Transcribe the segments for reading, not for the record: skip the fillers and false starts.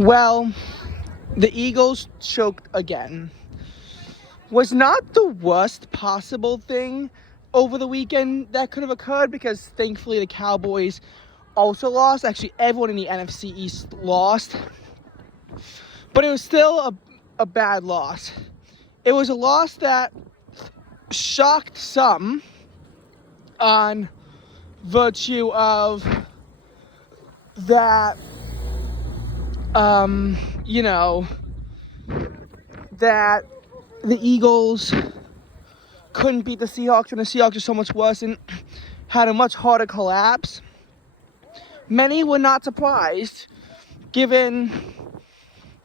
Well, the Eagles choked again. Was not the worst possible thing over the weekend that could have occurred, because thankfully the Cowboys also lost. Actually, everyone in the NFC East lost. But it was still a bad loss. It was a loss that shocked some on virtue of that, that the Eagles couldn't beat the Seahawks when the Seahawks were so much worse and had a much harder collapse. Many were not surprised, given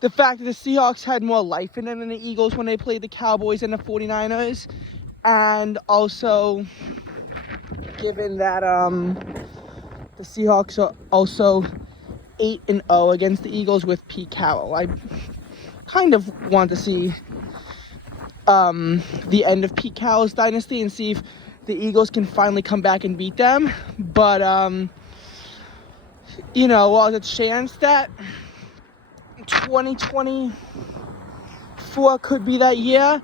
the fact that the Seahawks had more life in them than the Eagles when they played the Cowboys and the 49ers. And also, given that the Seahawks are also 8-0 against the Eagles with Pete Carroll. I kind of want to see the end of Pete Carroll's dynasty and see if the Eagles can finally come back and beat them. But, while there's a chance that 2024 could be that year,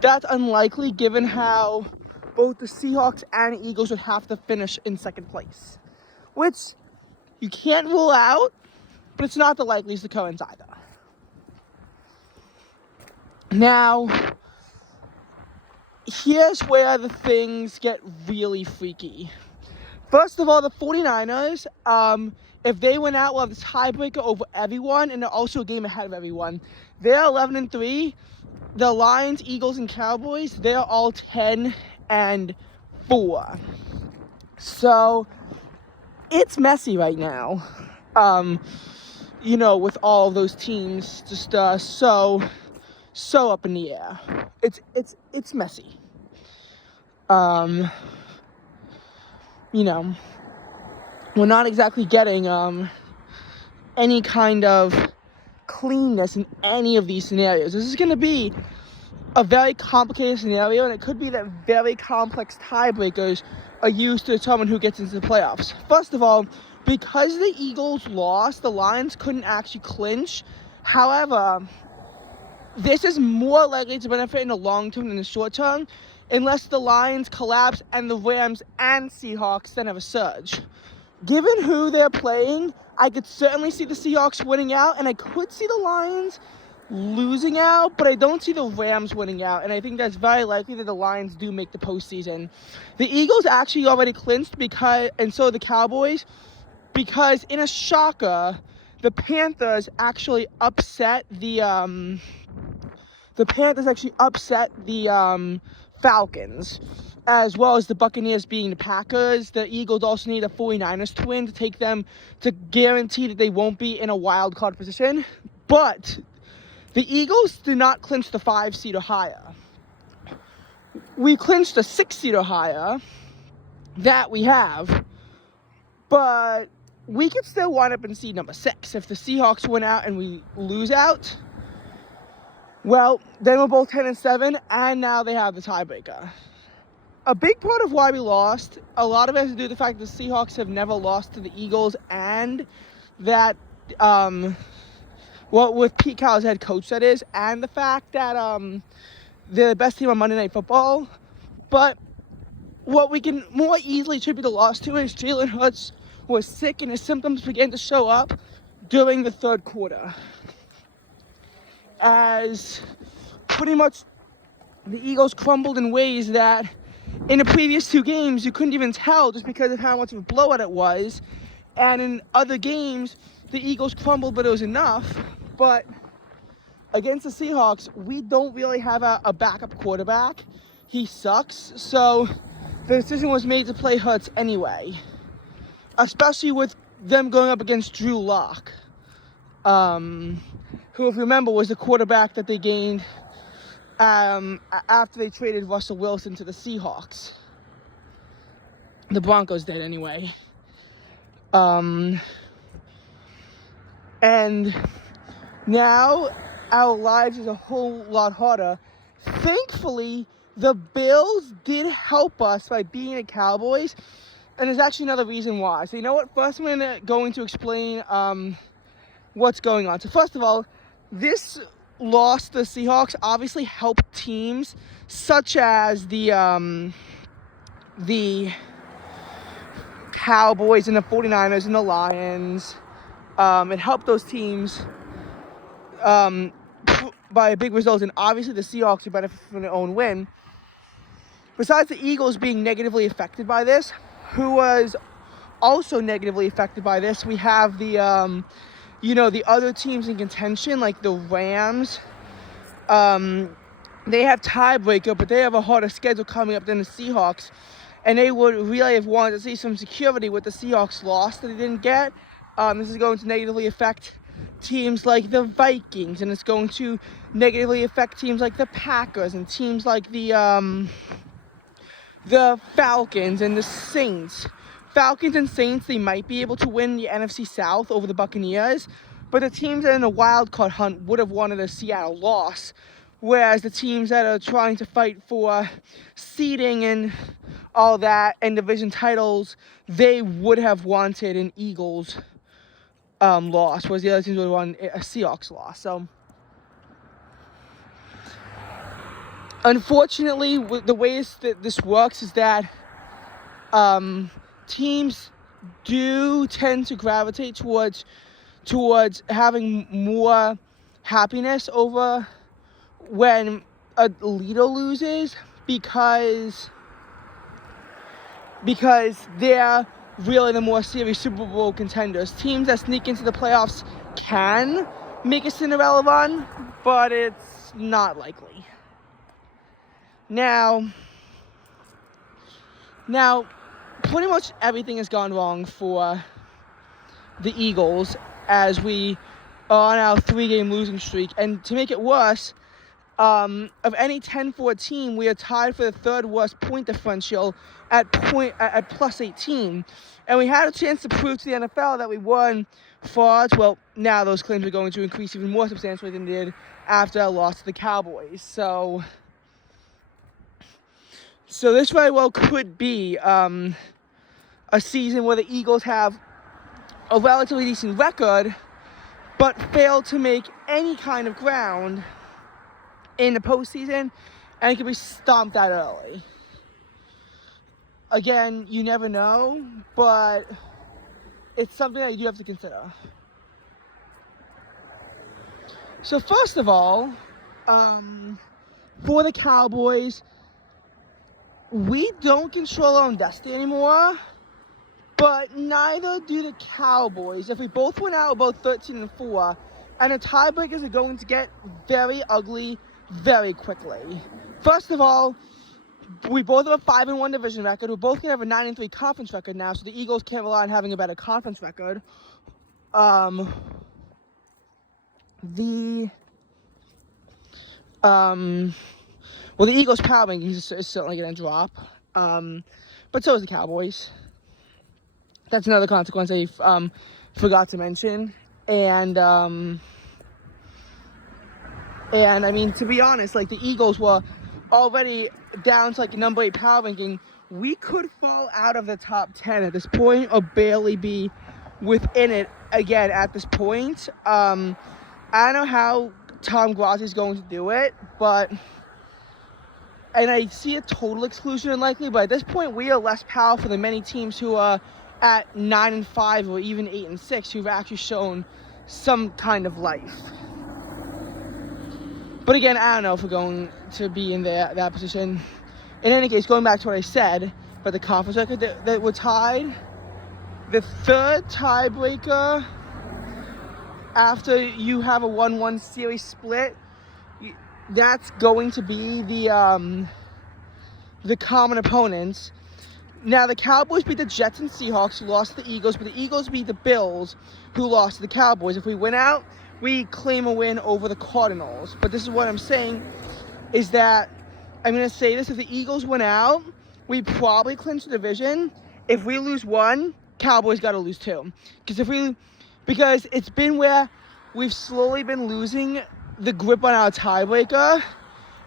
that's unlikely given how both the Seahawks and the Eagles would have to finish in second place, which you can't rule out, but it's not the likeliest occurrence either. Now, here's where the things get really freaky. First of all, the 49ers, if they win out, we'll have the tiebreaker over everyone, and they're also a game ahead of everyone. They're 11-3. The Lions, Eagles, and Cowboys, they're all 10-4. So, it's messy right now. With all of those teams just so up in the air. It's messy. We're not exactly getting any kind of cleanness in any of these scenarios. This is going to be a very complicated scenario, and it could be that very complex tiebreakers are used to determine who gets into the playoffs. First of all, because the Eagles lost, the Lions couldn't actually clinch. However, this is more likely to benefit in the long term than the short term, unless the Lions collapse and the Rams and Seahawks then have a surge. Given who they're playing, I could certainly see the Seahawks winning out, and I could see the Lions losing out, but I don't see the Rams winning out, and I think that's very likely that the Lions do make the postseason. The Eagles actually already clinched, and so the Cowboys, because in a shocker, the Panthers actually upset the Falcons, as well as the Buccaneers beating the Packers. The Eagles also need a 49ers to win to guarantee that they won't be in a wild card position. But the Eagles did not clinch the 5 seed or higher. We clinched the 6 seed or higher. That we have. But we could still wind up in seed number 6 if the Seahawks win out and we lose out. Well, then we're both 10-7, and now they have the tiebreaker. A big part of why we lost, a lot of it has to do with the fact that the Seahawks have never lost to the Eagles, and that, with Pete Carroll as head coach, that is, and the fact that they're the best team on Monday Night Football. But what we can more easily attribute the loss to is Jalen Hurts was sick, and his symptoms began to show up during the third quarter, as pretty much the Eagles crumbled in ways that in the previous 2 games you couldn't even tell, just because of how much of a blowout it was. And in other games the Eagles crumbled, but it was enough. But against the Seahawks, we don't really have a backup quarterback. He sucks. So the decision was made to play Hurts anyway, especially with them going up against Drew Lock, who, if you remember, was the quarterback that they gained after they traded Russell Wilson to the Seahawks. The Broncos did anyway. And now our lives is a whole lot harder. Thankfully, the Bills did help us by beating the Cowboys, and there's actually another reason why. So you know what? First, I'm going to explain what's going on. So first of all, this loss to the Seahawks obviously helped teams such as the Cowboys and the 49ers and the Lions. It helped those teams by a big result, and obviously the Seahawks are benefit from their own win. Besides the Eagles being negatively affected by this, who was also negatively affected by this, we have the the other teams in contention, like the Rams. They have tiebreaker, but they have a harder schedule coming up than the Seahawks. And they would really have wanted to see some security with the Seahawks loss that they didn't get. This is going to negatively affect teams like the Vikings, and it's going to negatively affect teams like the Packers and teams like the Falcons and the Saints. Falcons and Saints, they might be able to win the NFC South over the Buccaneers, but the teams that are in the wild card hunt would have wanted a Seattle loss, whereas the teams that are trying to fight for seeding and all that and division titles, they would have wanted an Eagles loss, whereas the other teams would have wanted a Seahawks loss. So unfortunately, the ways that this works is that teams do tend to gravitate towards having more happiness over when a leader loses, because they're really the more serious Super Bowl contenders. Teams that sneak into the playoffs can make a Cinderella run, but it's not likely. Now, pretty much everything has gone wrong for the Eagles as we are on our 3-game losing streak. And to make it worse, of any 10-4 team, we are tied for the third worst point differential at plus 18. And we had a chance to prove to the NFL that we won frauds. Well, now those claims are going to increase even more substantially than they did after our loss to the Cowboys. So this very well could be a season where the Eagles have a relatively decent record, but fail to make any kind of ground in the postseason, and it could be stomped out early. Again, you never know, but it's something that you do have to consider. So first of all, for the Cowboys, we don't control our own destiny anymore, but neither do the Cowboys. If we both went out about 13-4, and the tiebreakers are going to get very ugly very quickly. First of all, we both have a 5-1 division record. We're both going to have a 9-3 conference record now, so the Eagles can't rely on having a better conference record. The Eagles' power rankings is certainly going to drop, but so is the Cowboys. That's another consequence I forgot to mention. And I mean, to be honest, like, the Eagles were already down to like number 8 power ranking. We could fall out of the top 10 at this point, or barely be within it again at this point. I don't know how Tom Grassi is going to do it, and I see a total exclusion unlikely, but at this point we are less powerful than many teams who are at 9-5 or even 8-6 who've actually shown some kind of life. But again, I don't know if we're going to be in that position. In any case, going back to what I said about the conference record that we're tied, the third tiebreaker after you have a 1-1 series split, that's going to be the common opponents. Now, the Cowboys beat the Jets and Seahawks, who lost to the Eagles, but the Eagles beat the Bills, who lost to the Cowboys. If we win out, we claim a win over the Cardinals. But this is what I'm saying, is that I'm going to say this: if the Eagles win out, we probably clinch the division. If we lose one, Cowboys got to lose two. Because it's been where we've slowly been losing the grip on our tiebreaker.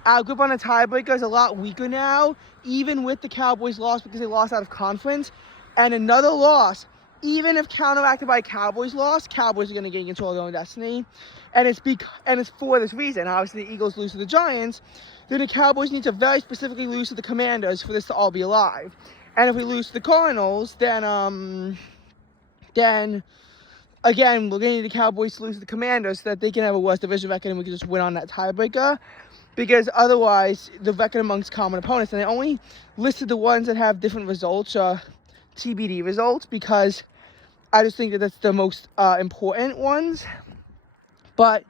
Our grip on the tiebreaker is a lot weaker now, even with the Cowboys loss, because they lost out of conference. And another loss even if counteracted by Cowboys loss, Cowboys are going to gain control of their own destiny. And it's for this reason. Obviously, the Eagles lose to the Giants. Then the Cowboys need to very specifically lose to the Commanders for this to all be alive. And if we lose to the Cardinals, then again, we're going to need the Cowboys to lose to the Commanders so that they can have a worse division record and we can just win on that tiebreaker. Because otherwise, the record amongst common opponents, and I only listed the ones that have different results, TBD results, because I just think that that's the most important ones. But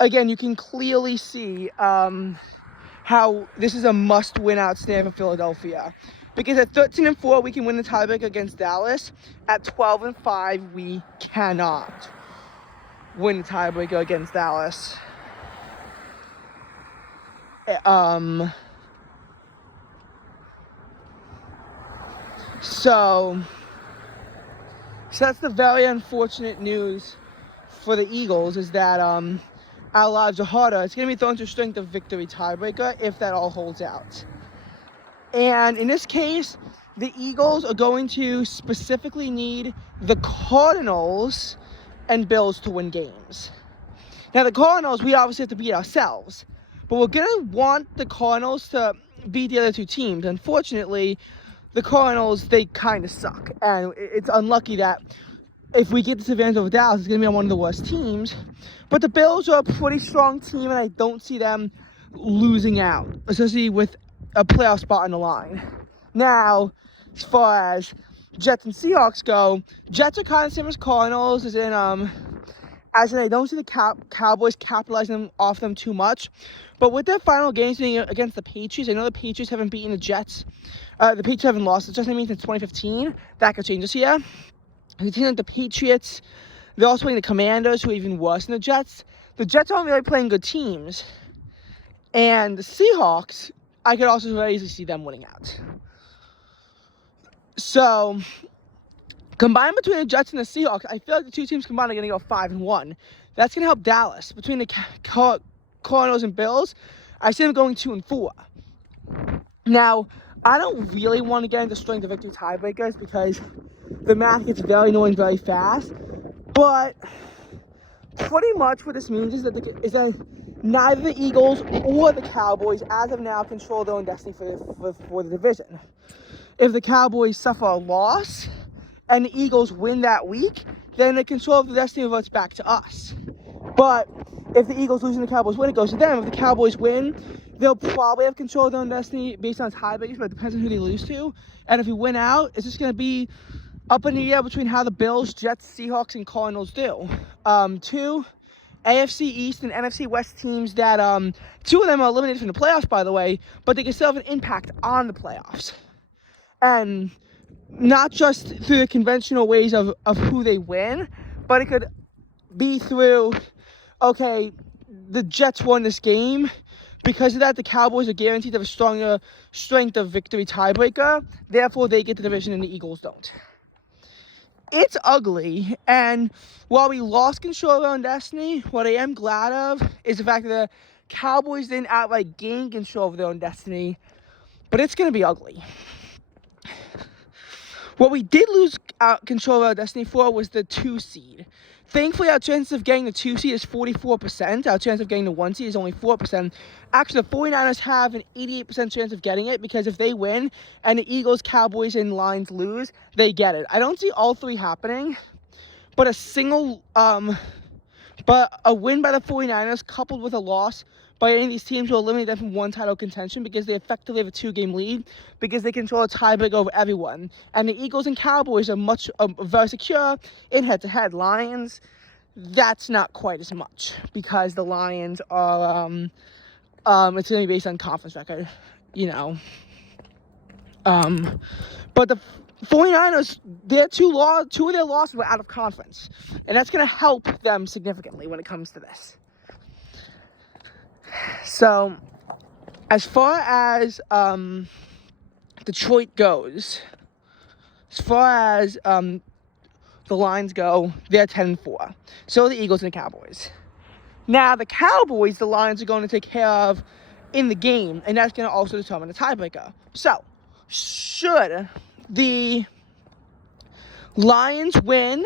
again, you can clearly see how this is a must-win out stand for Philadelphia. Because at 13-4, we can win the tiebreaker against Dallas. At 12-5, we cannot win the tiebreaker against Dallas. So that's the very unfortunate news for the Eagles, is that our lives are harder. It's going to be thrown to strength of victory tiebreaker if that all holds out. And in this case, the Eagles are going to specifically need the Cardinals and Bills to win games. Now, the Cardinals, we obviously have to beat ourselves. But we're going to want the Cardinals to beat the other two teams. Unfortunately, the Cardinals, they kind of suck. And it's unlucky that if we get this advantage over Dallas, it's going to be on one of the worst teams. But the Bills are a pretty strong team, and I don't see them losing out, especially with a playoff spot on the line. Now, as far as Jets and Seahawks go, Jets are kind of same as Cardinals, as in I don't see the Cowboys capitalizing off them too much. But with their final games being against the Patriots, I know the Patriots haven't beaten the Jets. The Patriots haven't lost. It's just since 2015. That could change this year. The team like the Patriots, they're also playing the Commanders, who are even worse than the Jets. The Jets aren't really playing good teams. And the Seahawks, I could also very easily see them winning out. So, combined between the Jets and the Seahawks, I feel like the two teams combined are going to go 5-1. That's going to help Dallas. Between the Cardinals and Bills, I see them going 2-4. Now, I don't really want to get into strength of victory tiebreakers because the math gets very annoying very fast. But pretty much what this means is that neither the Eagles or the Cowboys, as of now, control their own destiny for the division. If the Cowboys suffer a loss and the Eagles win that week, then the control of the destiny reverts back to us. But if the Eagles lose and the Cowboys win, it goes to them. If the Cowboys win, they'll probably have control of their own destiny based on tiebreakers, but it depends on who they lose to. And if we win out, it's just going to be up in the air between how the Bills, Jets, Seahawks, and Cardinals do. Two AFC East and NFC West teams that, two of them are eliminated from the playoffs, by the way, but they can still have an impact on the playoffs. And not just through the conventional ways of who they win, but it could be through, okay, the Jets won this game. Because of that, the Cowboys are guaranteed to have a stronger strength of victory tiebreaker. Therefore, they get the division and the Eagles don't. It's ugly, and while we lost control of our own destiny, what I am glad of is the fact that the Cowboys didn't outright gain control of their own destiny, but it's going to be ugly. What we did lose control of our destiny for was the 2 seed. Thankfully, our chance of getting the 2 seed is 44%. Our chance of getting the 1 seed is only 4%. Actually, the 49ers have an 88% chance of getting it because if they win and the Eagles, Cowboys, and Lions lose, they get it. I don't see all three happening, but but a win by the 49ers coupled with a loss by any of these teams will eliminate them from one title contention because they effectively have a 2-game lead because they control a tiebreak over everyone. And the Eagles and Cowboys are very secure in head-to-head. Lions, that's not quite as much because the Lions are, it's going to be based on conference record, you know. But the 49ers, two of their losses were out of conference. And that's going to help them significantly when it comes to this. So, as far as Detroit goes, as far as the Lions go, they're 10-4. So are the Eagles and the Cowboys. Now, the Cowboys, the Lions are going to take care of in the game, and that's going to also determine the tiebreaker. So, should the Lions win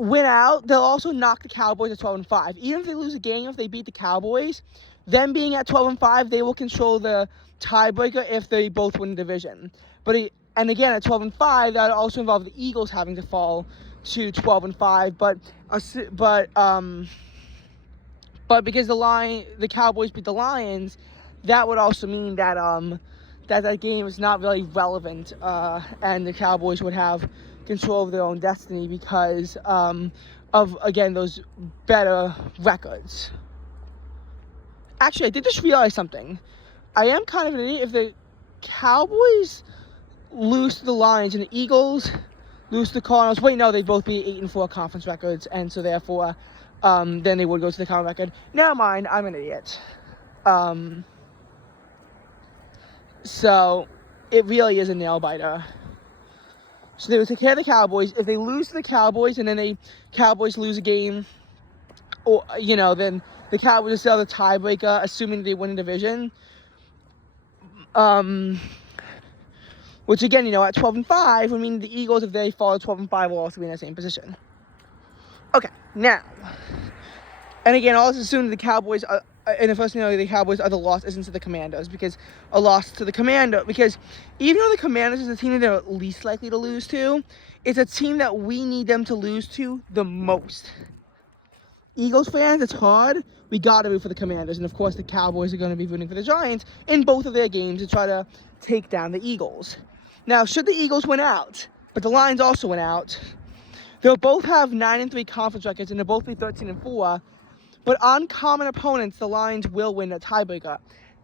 out, they'll also knock the Cowboys at 12-5. Even if they lose a game, if they beat the Cowboys, them being at 12-5, they will control the tiebreaker if they both win the division. And again, at 12-5, that would also involve the Eagles having to fall to 12-5. But because the Cowboys beat the Lions, that would also mean that that game is not really relevant, and the Cowboys would have control of their own destiny because of, again, those better records. Actually, I did just realize something. I am kind of an idiot. If the Cowboys lose to the Lions and the Eagles lose to the Cardinals, wait, no, they'd both be 8-4 conference records, and so therefore, then they would go to the common record. Never mind, I'm an idiot. So it really is a nail biter. So they would take care of the Cowboys. If they lose to the Cowboys and then the Cowboys lose a game, or then the Cowboys still have the tiebreaker, assuming they win the division. Which again, at 12-5 would mean the Eagles, if they fall at 12-5, will also be in the same position. Okay, now, and again, I'll assume the Cowboys are, in the first scenario, the Cowboys are the loss isn't to the Commanders, because even though the Commanders is the team that they're least likely to lose to, it's a team that we need them to lose to the most. Eagles fans, it's hard. We got to root for the Commanders, and of course the Cowboys are going to be rooting for the Giants in both of their games to try to take down the Eagles. Now, should the Eagles win out, but the Lions also win out, they'll both have 9-3 conference records, and they'll both be 13-4. But on common opponents, the Lions will win a tiebreaker.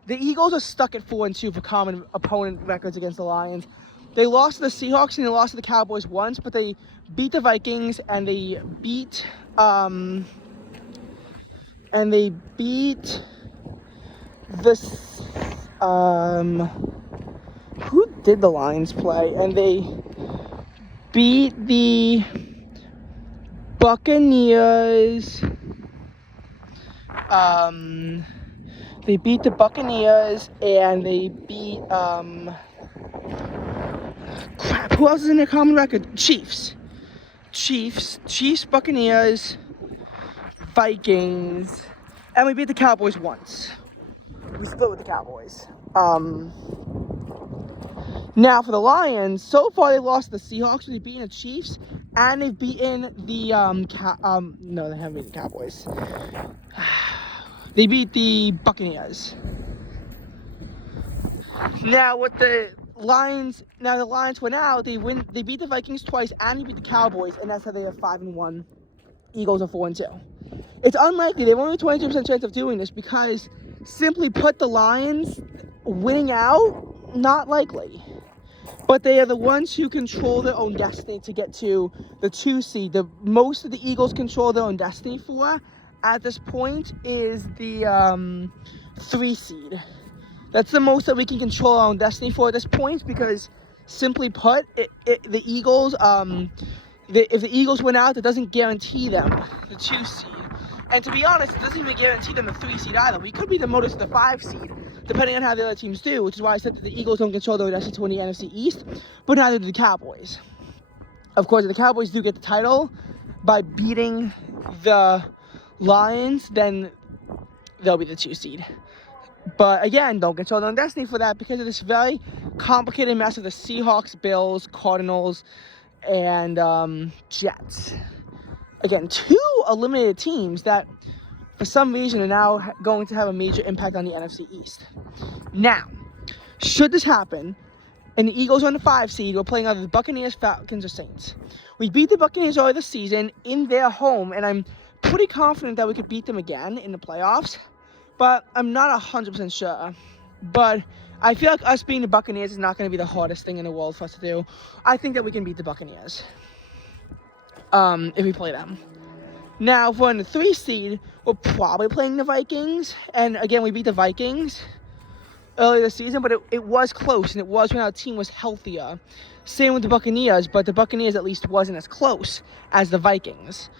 The Eagles are stuck at 4-2 for common opponent records against the Lions. They lost to the Seahawks and they lost to the Cowboys once, but they beat the Vikings and they beat who did the Lions play? And they beat the Buccaneers. They beat the Buccaneers and they beat who else is in their common record? Chiefs, Buccaneers, Vikings, and we beat the Cowboys once. We split with the Cowboys. Now for the Lions, so far they lost the Seahawks, they've beaten the Chiefs, and they've beaten the no, they haven't beaten the Cowboys. They beat the Buccaneers. Now with the Lions went out, they beat the Vikings twice and they beat the Cowboys, and that's how they have 5-1. Eagles are 4-2. It's unlikely. They have only a 22% chance of doing this because, simply put, the Lions winning out, not likely. But they are the ones who control their own destiny to get to the 2 seed. The most of the Eagles control their own destiny for at this point is the 3 seed. That's the most that we can control our own destiny for at this point because, simply put, the Eagles, if the Eagles win out, it doesn't guarantee them the 2 seed. And to be honest, it doesn't even guarantee them the 3 seed either. We could be demoted to the 5 seed, depending on how the other teams do, which is why I said that the Eagles don't control their destiny to win the NFC East, but neither do the Cowboys. Of course, if the Cowboys do get the title by beating the Lions, then they'll be the 2 seed. But again, don't control their own destiny for that because of this very complicated mess of the Seahawks, Bills, Cardinals, and Jets. Again, 2 eliminated teams that, for some reason, are now going to have a major impact on the NFC East. Now, should this happen, and the Eagles are on the 5 seed, we're playing either the Buccaneers, Falcons, or Saints. We beat the Buccaneers earlier this season in their home, and I'm pretty confident that we could beat them again in the playoffs, but I'm not 100% sure. But I feel like us being the Buccaneers is not going to be the hardest thing in the world for us to do. I think that we can beat the Buccaneers if we play them. Now, for the 3 seed, we're probably playing the Vikings. And again, we beat the Vikings earlier this season, but it was close, and it was when our team was healthier. Same with the Buccaneers, but the Buccaneers at least wasn't as close as the Vikings.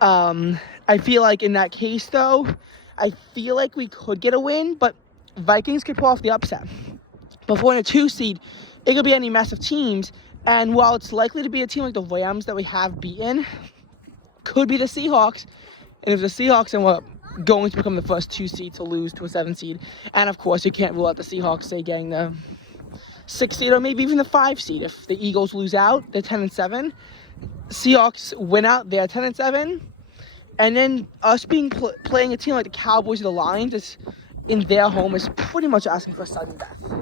I feel like in that case, though, I feel like we could get a win, but Vikings could pull off the upset. But for a 2 seed, it could be any mess of teams, And while it's likely to be a team like the Rams that we have beaten, could be the Seahawks. And if the Seahawks then were going to become the first 2 seed to lose to a 7 seed, and of course you can't rule out the Seahawks, say, getting the 6 seed or maybe even the 5 seed. If the Eagles lose out, they're 10-7. Seahawks win out, they're 10-7. And then us playing a team like the Cowboys or the Lions in their home is pretty much asking for sudden death.